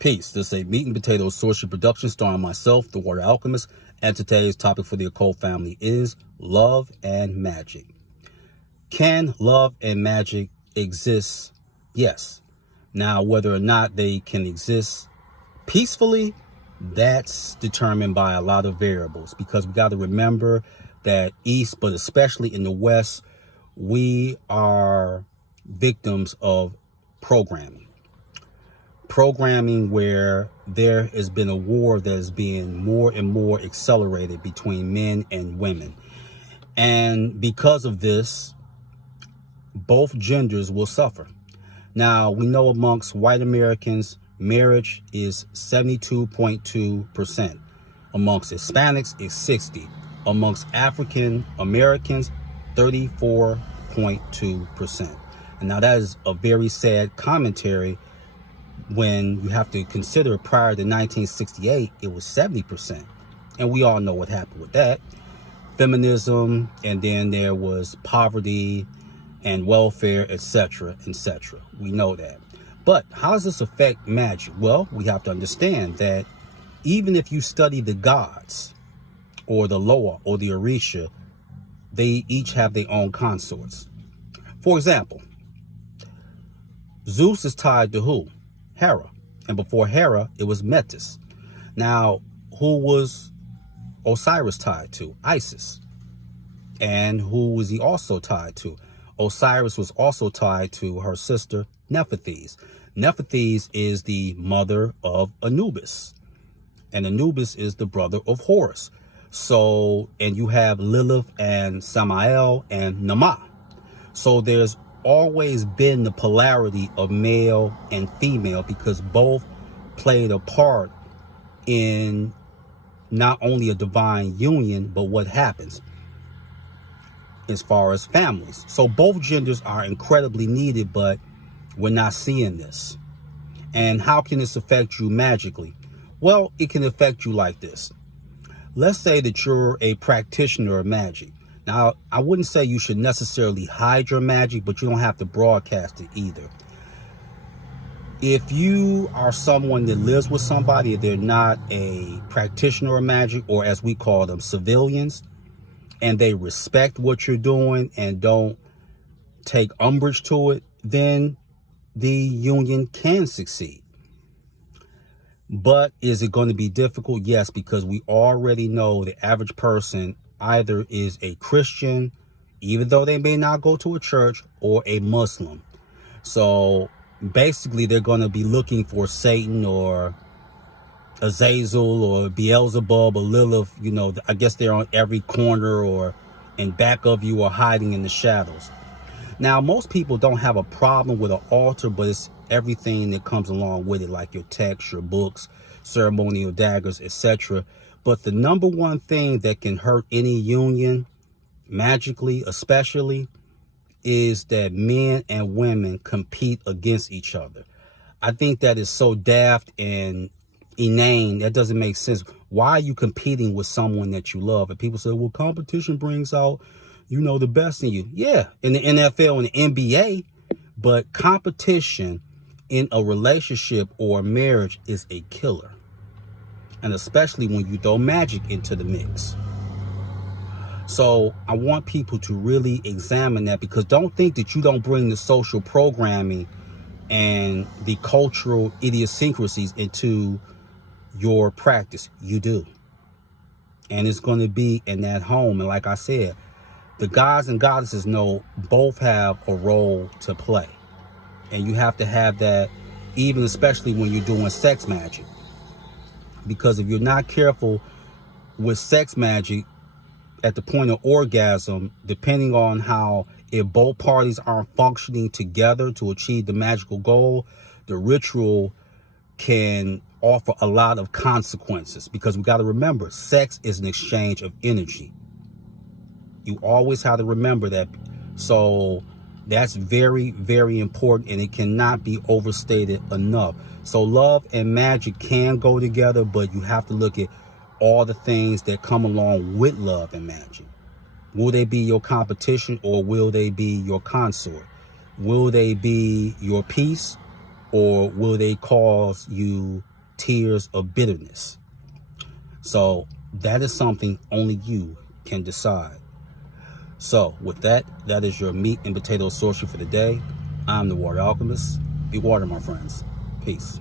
Peace. This is a meat and potatoes social production starring myself, the Warrior Alchemist, and today's topic for the occult family is love and magic. Can love and magic exist? Yes. Now, whether or not they can exist peacefully, that's determined by a lot of variables, because we got to remember that East, but especially in the West, we are victims of programming where there has been a war that is being more and more accelerated between men and women. And because of this, both genders will suffer. Now, we know amongst white Americans, marriage is 72.2%. Amongst Hispanics, it's 60%. Amongst African Americans, 34.2%. And now that is a very sad commentary when you have to consider prior to 1968, it was 70%. And we all know what happened with that. Feminism, and then there was poverty and welfare, etc., etc. We know that. But how does this affect magic? Well, we have to understand that even if you study the gods or the Loa or the Orisha, they each have their own consorts. For example, Zeus is tied to who? Hera. And before Hera, it was Metis. Now, who was Osiris tied to? Isis. And who was he also tied to? Osiris was also tied to her sister, Nephthys. Nephthys is the mother of Anubis. And Anubis is the brother of Horus. So, and you have Lilith and Samael and Nama. So there's always been the polarity of male and female, because both played a part in not only a divine union, but what happens as far as families. So both genders are incredibly needed, but we're not seeing this. And how can this affect you magically? Well, it can affect you like this. Let's say that you're a practitioner of magic. Now, I wouldn't say you should necessarily hide your magic, but you don't have to broadcast it either. If you are someone that lives with somebody, they're not a practitioner of magic, or as we call them, civilians, and they respect what you're doing and don't take umbrage to it, then the union can succeed. But is it going to be difficult? Yes, because we already know the average person either is a Christian, even though they may not go to a church, or a Muslim. So basically they're going to be looking for Satan or Azazel or Beelzebub or Lilith. You know, I guess they're on every corner or in back of you or hiding in the shadows. Now, most people don't have a problem with an altar, but it's everything that comes along with it, like your texts, your books, ceremonial daggers, etc. But the number one thing that can hurt any union, magically especially, is that men and women compete against each other. I think that is so daft and inane. That doesn't make sense. Why are you competing with someone that you love? And people say, well, competition brings out, you know, the best in you. Yeah, in the NFL and the NBA. But competition in a relationship or a marriage is a killer. And especially when you throw magic into the mix. So I want people to really examine that, because don't think that you don't bring the social programming and the cultural idiosyncrasies into your practice. You do. And it's going to be in that home. And like I said, the gods and goddesses know both have a role to play. And you have to have that, even especially when you're doing sex magic. Because if you're not careful with sex magic at the point of orgasm, depending on how, if both parties aren't functioning together to achieve the magical goal, the ritual can offer a lot of consequences. Because we got to remember, sex is an exchange of energy. You always have to remember that. So that's very, very important, and it cannot be overstated enough. So love and magic can go together, but you have to look at all the things that come along with love and magic. Will they be your competition, or will they be your consort? Will they be your peace, or will they cause you tears of bitterness? So that is something only you can decide. So with that, that is your meat and potato sorcery for the day. I'm the Water Alchemist. Be water, my friends. Peace.